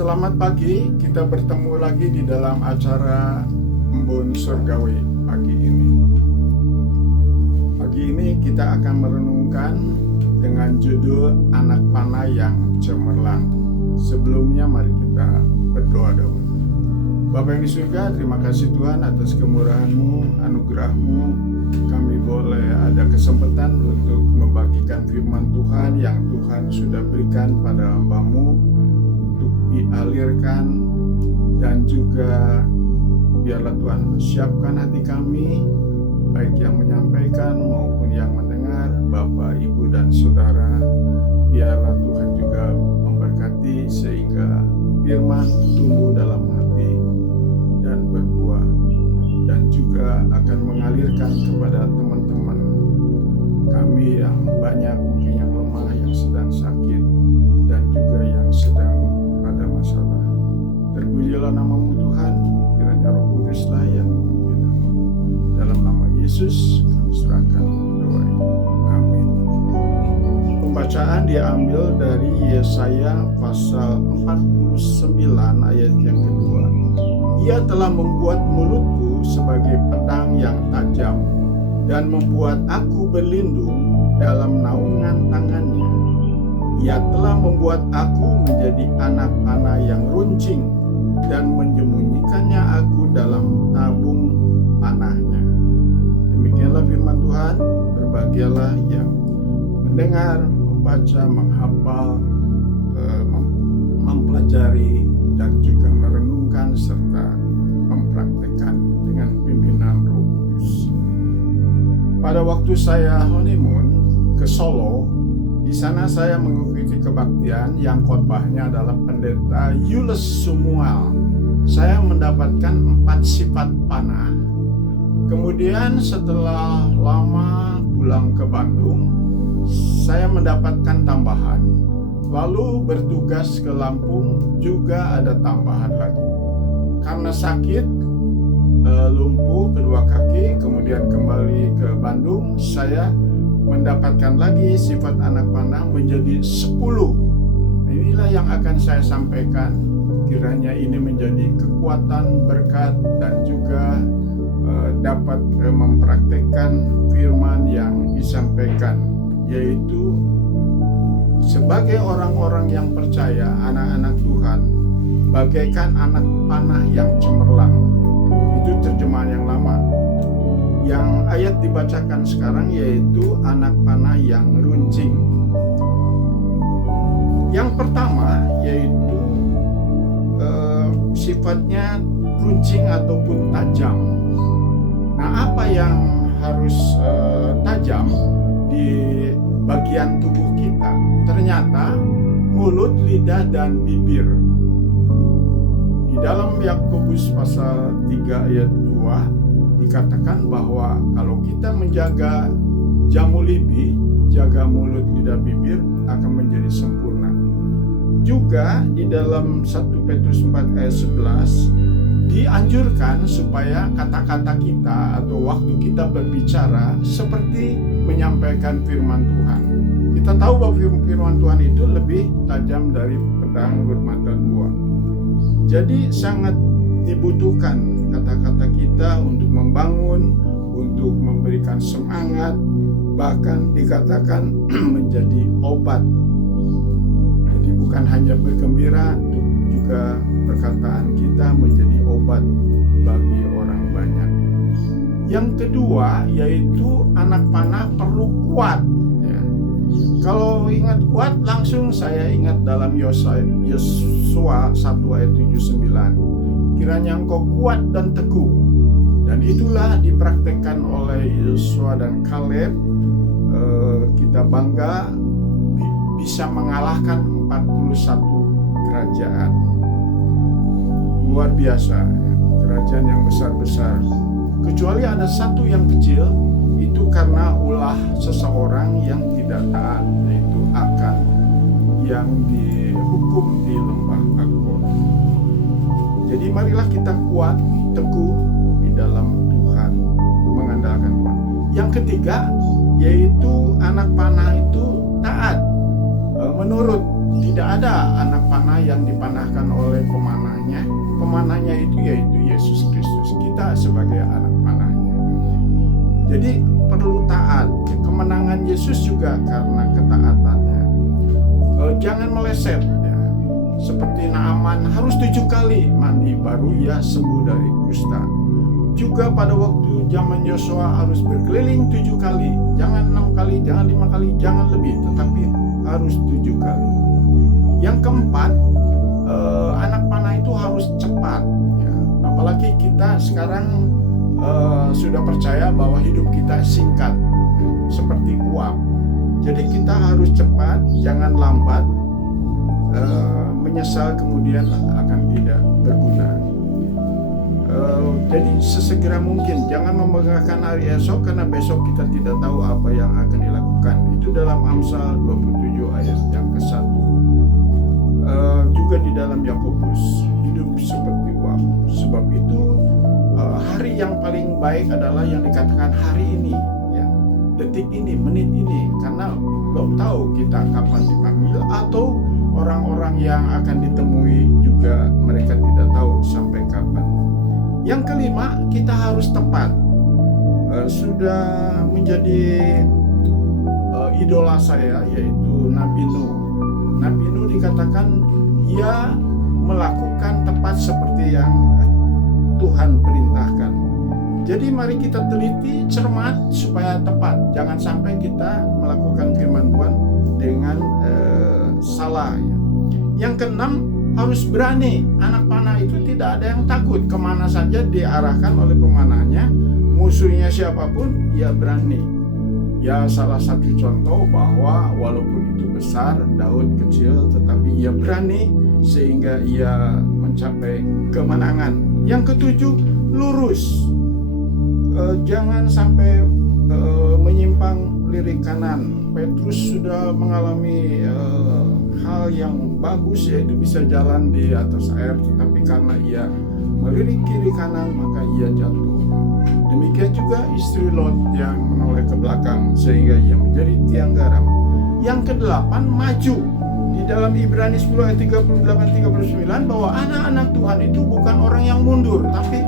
Selamat pagi, kita bertemu lagi di dalam acara Embun Surgawi pagi ini. Pagi ini kita akan merenungkan dengan judul Anak Panah yang Cemerlang. Sebelumnya mari kita berdoa dahulu. Bapa yang di surga, terima kasih Tuhan atas kemurahan-Mu, anugerah-Mu. Kami boleh ada kesempatan untuk membagikan firman Tuhan yang Tuhan sudah berikan pada hamba-Mu untuk dialirkan, dan juga biarlah Tuhan siapkan hati kami, baik yang menyampaikan maupun yang mendengar, Bapak, Ibu, dan Saudara. Biarlah Tuhan juga memberkati sehingga firman tumbuh dalam hati dan berbuah, dan juga akan mengalirkan kepada teman-teman kami yang banyak, mungkin yang lemah, yang sedang sakit, dan juga yang sedang ada masalah. Terpujilah nama-Mu Tuhan, kiranya Roh Kuduslah yang memimpin hamba. Dalam nama Yesus kami serahkan doa ini. Amin. Pembacaan diambil dari Yesaya pasal 49 ayat yang kedua. Ia telah membuat mulutku sebagai pedang yang tajam dan membuat aku berlindung dalam naungan tangannya. Ia telah membuat aku menjadi anak panah yang runcing dan menyembunyikannya aku dalam tabung panahnya. Demikianlah firman Tuhan. Berbahagialah yang mendengar, membaca, menghafal, mempelajari, dan juga merenungkan serta mempraktekkan dengan pimpinan Roh Kudus. Pada waktu saya honeymoon ke Solo, di sana saya mengikuti kebaktian yang khotbahnya adalah Pendeta Yules Sumual. Saya mendapatkan 4 sifat panah. Kemudian setelah lama pulang ke Bandung, saya mendapatkan tambahan. Lalu bertugas ke Lampung juga ada tambahan lagi. Karena sakit, lumpuh kedua kaki, kemudian kembali ke Bandung, saya mendapatkan lagi sifat anak panah menjadi 10. Inilah yang akan saya sampaikan. Kiranya ini menjadi kekuatan, berkat, dan juga dapat mempraktekkan firman yang disampaikan, yaitu sebagai orang-orang yang percaya, anak-anak Tuhan, bagaikan anak panah yang cemerlang. Itu terjemahan yang lama. Yang ayat dibacakan sekarang yaitu anak panah yang runcing. Yang pertama yaitu sifatnya runcing ataupun tajam. Nah, apa yang harus tajam di bagian tubuh kita? Ternyata mulut, lidah, dan bibir. Di dalam Yakobus pasal 3 ayat 2 dikatakan bahwa kalau kita menjaga jamu libi, jaga mulut, lidah, bibir, akan menjadi sempurna. Juga di dalam 1 Petrus 4 ayat 11 dianjurkan supaya kata-kata kita atau waktu kita berbicara seperti menyampaikan firman Tuhan. Kita tahu bahwa firman Tuhan itu lebih tajam dari pedang bermata dua. Jadi sangat dibutuhkan kata-kata kita untuk membangun, untuk memberikan semangat, bahkan dikatakan menjadi obat. Jadi bukan hanya bergembira, juga perkataan kita menjadi obat bagi orang banyak. Yang kedua yaitu anak panah perlu kuat. Ya. Kalau ingat kuat, langsung saya ingat dalam Yosua 1 ayat 7-9. Kiranya engkau kuat dan teguh. Dan itulah dipraktekkan oleh Yosua dan Kaleb. Kita bangga bisa mengalahkan 41 kerajaan. Luar biasa, kerajaan yang besar-besar. Kecuali ada satu yang kecil, itu karena ulah seseorang yang tidak taat, yaitu Akan, yang dihukum di lembah Akor. Jadi marilah kita kuat, teguh di dalam Tuhan, mengandalkan Tuhan. Yang ketiga, yaitu anak panah itu taat, menurut Tidak ada anak panah yang dipanahkan oleh pemanahnya. Pemanahnya itu yaitu Yesus Kristus. Kita sebagai anak panahnya. Jadi perlu taat. Kemenangan Yesus juga karena ketaatannya. Jangan meleset ya. Seperti Naaman harus 7 kali mandi baru ia sembuh dari kusta. Juga pada waktu zaman Yosua harus berkeliling 7 kali. Jangan 6 kali, jangan 5 kali, jangan lebih, tetapi harus 7 kali. Yang keempat, anak panah itu harus cepat ya. Apalagi kita sekarang sudah percaya bahwa hidup kita singkat seperti uap. Jadi kita harus cepat, jangan lambat. Menyesal kemudian akan tidak berguna. Jadi sesegera mungkin, jangan membanggakan hari esok karena besok kita tidak tahu apa yang akan dilakukan. Itu dalam Amsal 27 ayat yang ke-1. Juga di dalam Yakobus, hidup seperti uap. Sebab itu hari yang paling baik adalah yang dikatakan hari ini ya. Detik ini, menit ini, karena belum tahu kita kapan dipanggil, atau orang-orang yang akan ditemui juga mereka tidak tahu sampai kapan. Yang kelima, kita harus tepat. Sudah menjadi idola saya, yaitu Nabi Nuh. Nabi Nuh dikatakan ia melakukan tepat seperti yang Tuhan perintahkan. Jadi mari kita teliti, cermat supaya tepat. Jangan sampai kita melakukan firman Tuhan dengan salah ya. Yang keenam, harus berani. Anak panah itu tidak ada yang takut. Kemana saja diarahkan oleh pemanahnya, musuhnya siapapun, ia berani. Ya, salah satu contoh bahwa walaupun itu besar, Daud kecil, tetapi ia berani sehingga ia mencapai kemenangan. Yang ketujuh, lurus. Jangan sampai menyimpang lirik kanan. Petrus sudah mengalami hal yang bagus, yaitu bisa jalan di atas air, tetapi karena ia melirik kiri kanan maka ia jatuh. Demikian juga istri Lot yang menoleh ke belakang sehingga ia menjadi tiang garam. Yang kedelapan, maju. Di dalam Ibrani 10 ayat 38-39 bahwa anak-anak Tuhan itu bukan orang yang mundur, tapi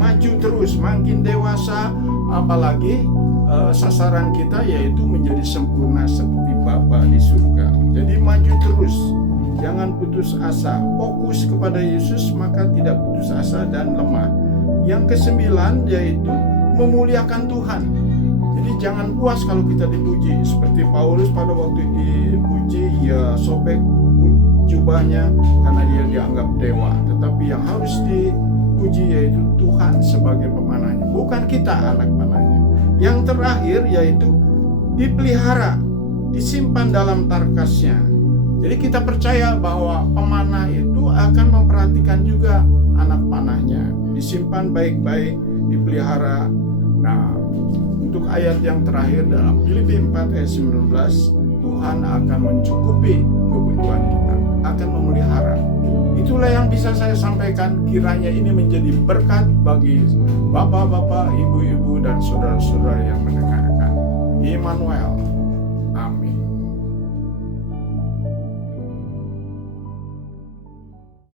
maju terus, makin dewasa, apalagi sasaran kita yaitu menjadi sempurna seperti Bapa di surga. Jadi maju terus, jangan putus asa, fokus kepada Yesus maka tidak putus asa dan lemah. Yang kesembilan yaitu memuliakan Tuhan. Jadi jangan puas kalau kita dipuji. Seperti Paulus pada waktu dipuji, ia sobek jubahnya karena dia dianggap dewa. Tetapi yang harus dipuji yaitu Tuhan sebagai pemanahnya, bukan kita anak panahnya. Yang terakhir yaitu dipelihara, disimpan dalam tarkasnya. Jadi kita percaya bahwa pemanah itu akan memperhatikan juga anak panahnya, disimpan baik-baik, dipelihara. Nah, untuk ayat yang terakhir dalam Filipi 4 ayat 19, Tuhan akan mencukupi kebutuhan kita, akan memelihara. Itulah yang bisa saya sampaikan, kiranya ini menjadi berkat bagi bapak-bapak, ibu-ibu, dan saudara-saudara yang mendengarkan. Immanuel.